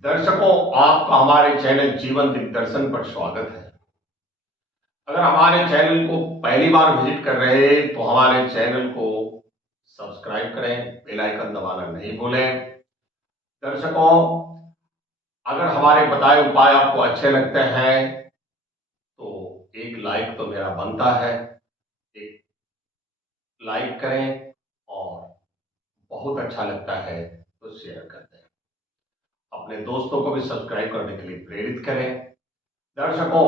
दर्शकों, आपका हमारे चैनल जीवन दिग्दर्शन पर स्वागत है। अगर हमारे चैनल को पहली बार विजिट कर रहे हैं तो हमारे चैनल को सब्सक्राइब करें, बेल आइकन दबाना नहीं भूलें। दर्शकों, अगर हमारे बताए उपाय आपको अच्छे लगते हैं तो एक लाइक तो मेरा बनता है। एक लाइक करें और बहुत अच्छा लगता है तो शेयर कर दें। अपने दोस्तों को भी सब्सक्राइब करने के लिए प्रेरित करें। दर्शकों,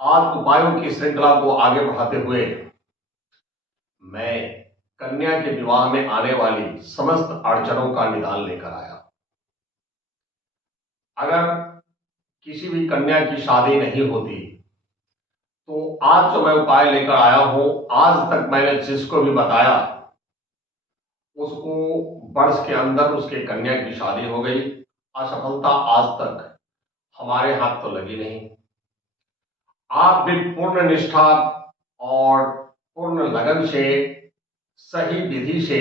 आज उपायों की श्रृंखला को आगे बढ़ाते हुए मैं कन्या के विवाह में आने वाली समस्त अड़चनों का निदान लेकर आया। अगर किसी भी कन्या की शादी नहीं होती तो आज जो मैं उपाय लेकर आया हूं, आज तक मैंने जिसको भी बताया उसको वर्ष के अंदर उसके कन्या की शादी हो गई। असफलता आज तक हमारे हाथ तो लगी नहीं। आप भी पूर्ण निष्ठा और पूर्ण लगन से, सही विधि से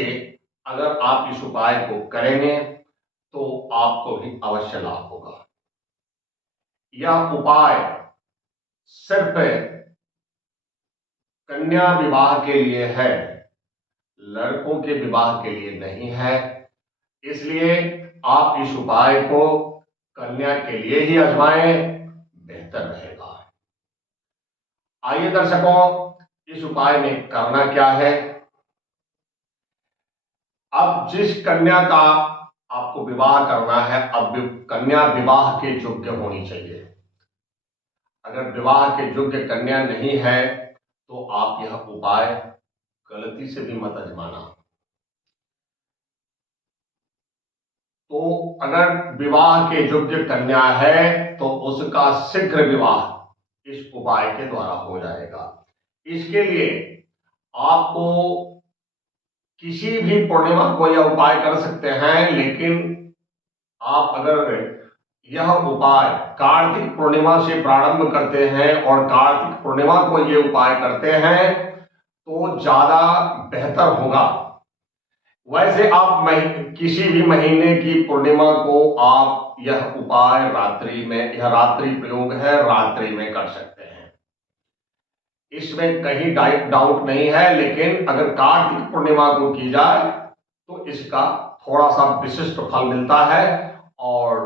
अगर आप इस उपाय को करेंगे तो आपको भी अवश्य लाभ होगा। यह उपाय सिर्फ कन्या विवाह के लिए है, लड़कों के विवाह के लिए नहीं है। इसलिए आप इस उपाय को कन्या के लिए ही आजमाएं, बेहतर रहेगा। आइए दर्शकों, इस उपाय में करना क्या है। अब जिस कन्या का आपको विवाह करना है, अब कन्या विवाह के योग्य होनी चाहिए। अगर विवाह के योग्य कन्या नहीं है तो आप यह उपाय गलती से भी मत आजमाना। तो अगर विवाह के योग्य कन्या है तो उसका शीघ्र विवाह इस उपाय के द्वारा हो जाएगा। इसके लिए आपको किसी भी पूर्णिमा को यह उपाय कर सकते हैं, लेकिन आप अगर यह उपाय कार्तिक पूर्णिमा से प्रारंभ करते हैं और कार्तिक पूर्णिमा को ये उपाय करते हैं तो ज्यादा बेहतर होगा। वैसे आप किसी भी महीने की पूर्णिमा को आप यह उपाय रात्रि में, यह रात्रि प्रयोग है, रात्रि में कर सकते हैं, इसमें कहीं डाउट नहीं है। लेकिन अगर कार्तिक पूर्णिमा को की जाए तो इसका थोड़ा सा विशिष्ट फल मिलता है और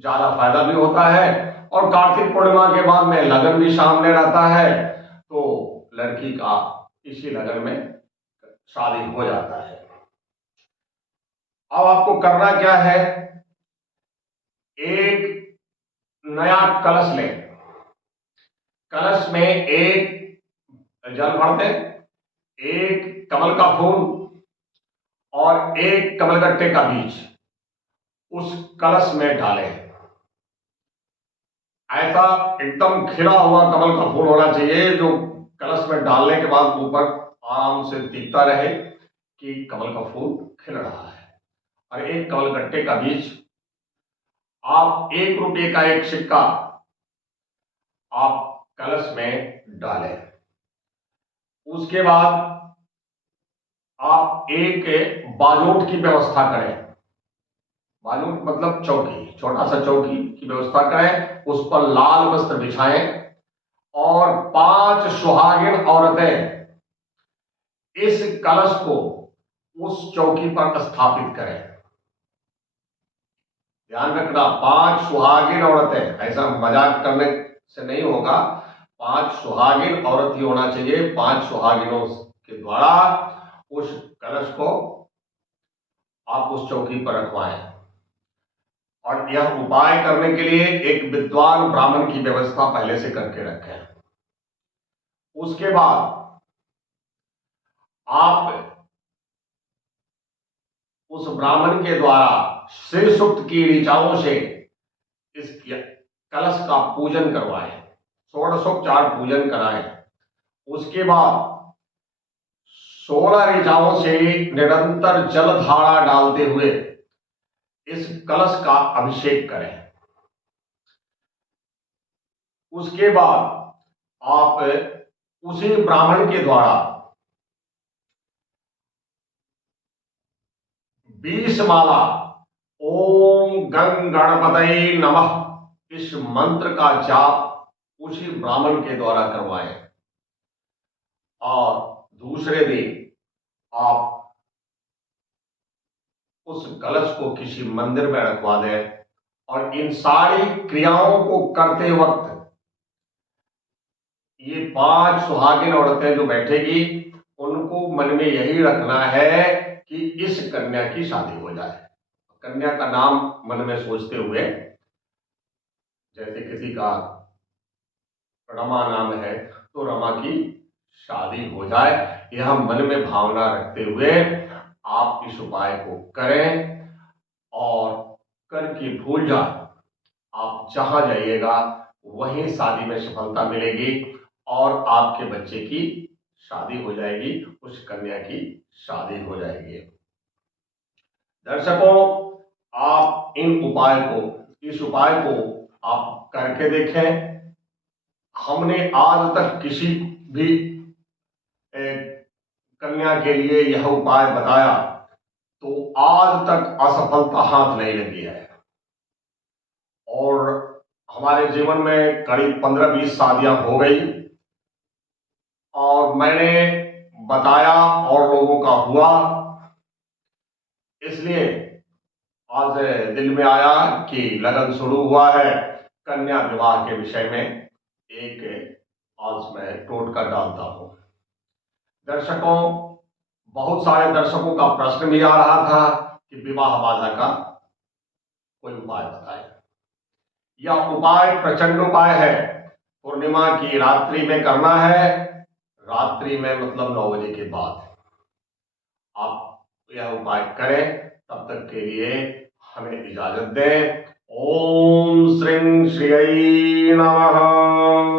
ज्यादा फायदा भी होता है। और कार्तिक पूर्णिमा के बाद में लगन भी सामने रहता है तो लड़की का इसी लगन में शादी हो जाता है। अब आपको करना क्या है, एक नया कलश लें। कलश में एक जल भर दें, एक कमल का फूल और एक कमलगट्टे का बीज उस कलश में डालें। ऐसा एकदम खिला हुआ कमल का फूल होना चाहिए जो कलश में डालने के बाद ऊपर आराम से दिखता रहे कि कमल का फूल खिल रहा है। और एक कमलगट्टे का बीज, आप ₹1 का एक सिक्का आप कलश में डालें। उसके बाद आप एक बाजोट की व्यवस्था करें। बाजोट मतलब चौकी, छोटा सा चौकी की व्यवस्था करें, उस पर लाल वस्त्र बिछाएं और 5 सुहागिन औरतें इस कलश को उस चौकी पर स्थापित करें। ध्यान रखना, 5 सुहागिन औरतें, ऐसा मजाक करने से नहीं होगा। 5 सुहागिन औरत ही होना चाहिए। 5 सुहागिनों के द्वारा उस कलश को आप उस चौकी पर रखवाएं। और यह उपाय करने के लिए एक विद्वान ब्राह्मण की व्यवस्था पहले से करके रखें। उसके बाद आप उस ब्राह्मण के द्वारा श्री सूक्त की ऋचाओं से इस कलश का पूजन करवाएं, षोडशोपचार पूजन कराएं। उसके बाद 16 ऋचाओं से निरंतर जल धारा डालते हुए इस कलश का अभिषेक करें। उसके बाद आप उसी ब्राह्मण के द्वारा 20 माला ओम गं गणपतये नमः इस मंत्र का जाप उसी ब्राह्मण के द्वारा करवाएं और दूसरे दिन आप उस कलश को किसी मंदिर में रखवा दें और इन सारी क्रियाओं को करते वक्त ये 5 सुहागिन औरतें जो बैठेगी उनको मन में यही रखना है कि इस कन्या की शादी हो जाए। कन्या का नाम मन में सोचते हुए, जैसे किसी का रमा नाम है तो रमा की शादी हो जाए, यह मन में भावना रखते हुए आप इस उपाय को करें और करके भूल जाए। आप जहां जाइएगा वहीं शादी में सफलता मिलेगी और आपके बच्चे की शादी हो जाएगी, उस कन्या की शादी हो जाएगी। दर्शकों, आप इस उपाय को आप करके देखें। हमने आज तक किसी भी कन्या के लिए यह उपाय बताया तो आज तक असफलता हाथ नहीं लगी है और हमारे जीवन में करीब 15-20 शादियां हो गई और मैंने बताया और लोगों का हुआ, इसलिए आज दिल में आया कि लगन शुरू हुआ है कन्या विवाह के विषय में एक आज मैं टोटका डालता हूं। दर्शकों, बहुत सारे दर्शकों का प्रश्न भी आ रहा था कि विवाह बाधा का कोई उपाय बताएं। यह उपाय प्रचंड उपाय है। पूर्णिमा की रात्रि में करना है, रात्रि में मतलब 9 बजे के बाद आप यह उपाय करें। तब तक के लिए हमें इजाजत दें। ओम श्रीं श्रीयै नमः।